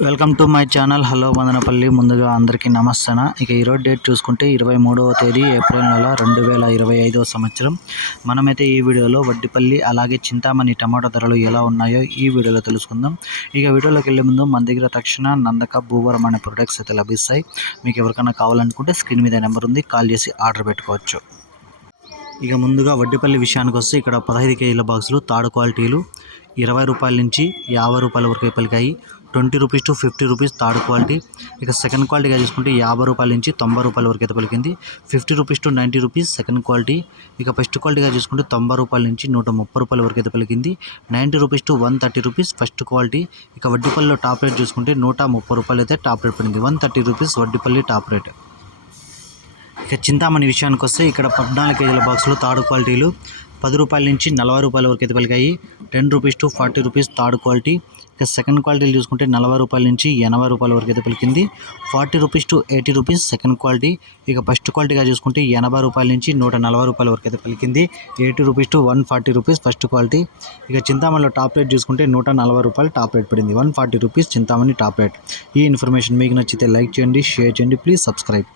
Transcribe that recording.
Welcome to my channel. Hello Vandanapalli ముందుగా అందరికీ నమస్తన. ఇక ఈరోజు డేట్ చూసుకుంటే ఇరవై మూడవ తేదీ ఏప్రిల్ నెల రెండు వేల ఇరవై ఐదవ సంవత్సరం. మనమైతే ఈ వీడియోలో వడ్డిపల్లి అలాగే చింతామణి టమాటా ధరలు ఎలా ఉన్నాయో ఈ వీడియోలో తెలుసుకుందాం. ఇక వీడియోలోకి వెళ్ళే ముందు మన దగ్గర తక్షణ నందక భూవరం అనే ప్రొడక్ట్స్ అయితే లభిస్తాయి. మీకు ఎవరికైనా కావాలనుకుంటే స్క్రీన్ మీద నెంబర్ ఉంది కాల్ చేసి ఆర్డర్ పెట్టుకోవచ్చు. ఇక ముందుగా వడ్డిపల్లి విషయానికి వస్తే ఇక్కడ పదహైదు కేజీల బాక్సులు తాడు క్వాలిటీలు. ఇరవై రూపాయల నుంచి యాభై రూపాయల వరకు పలికాయి? Twenty rupees to fifty rupees third quality. ఇక సెకండ్ క్వాలిటీగా చూసుకుంటే యాభై రూపాయల నుంచి తొంభై రూపాయల వరకు అయితే పలికింది. Fifty rupees to ninety rupees second quality. ఇక ఫస్ట్ క్వాలిటీగా చూసుకుంటే తొంభై రూపాయల నుంచి నూట ముప్పై రూపాయల వరకు అయితే పలికింది. Ninety rupees to one thirty rupees first quality. ఇక వడ్డీపల్లిలో టాప్ రేట్ చూసుకుంటే నూట ముప్పై రూపాయలు అయితే టాప్ రేట్ పడింది. One thirty rupees Vaddipalli top rate. ఇక చింతామణి విషయానికి వస్తే ఇక్కడ పద్నాలుగు కేజీల బాక్సులు తాడు క్వాలిటీలు. పది రూపాయల నుంచి నలభై రూపాయల వరకు అయితే పలికాయి. Ten rupees to forty rupees third quality. ఇక సెకండ్ క్వాలిటీలు చూసుకుంటే నలభై రూపాయల నుంచి ఎనభై రూపాయల వరకు అయితే పలికింది. Forty rupees to eighty rupees second quality. ఇక ఫస్ట్ క్వాలిటీగా చూసుకుంటే ఎనభై రూపాయల నుంచి నూట నలభై రూపాయల వరకు అయితే పలికింది. Eighty rupees to one forty rupees first quality. ఇక చింతామణిలో టాప్ రేట్ చూసుకుంటే నూట నలభై రూపాయలు టాప్ రేట్ పడింది. One forty rupees Chintamani top rate. ఈ ఇన్ఫర్మేషన్ మీకు నచ్చితే లైక్ చేయండి షేర్ చేయండి. Please subscribe.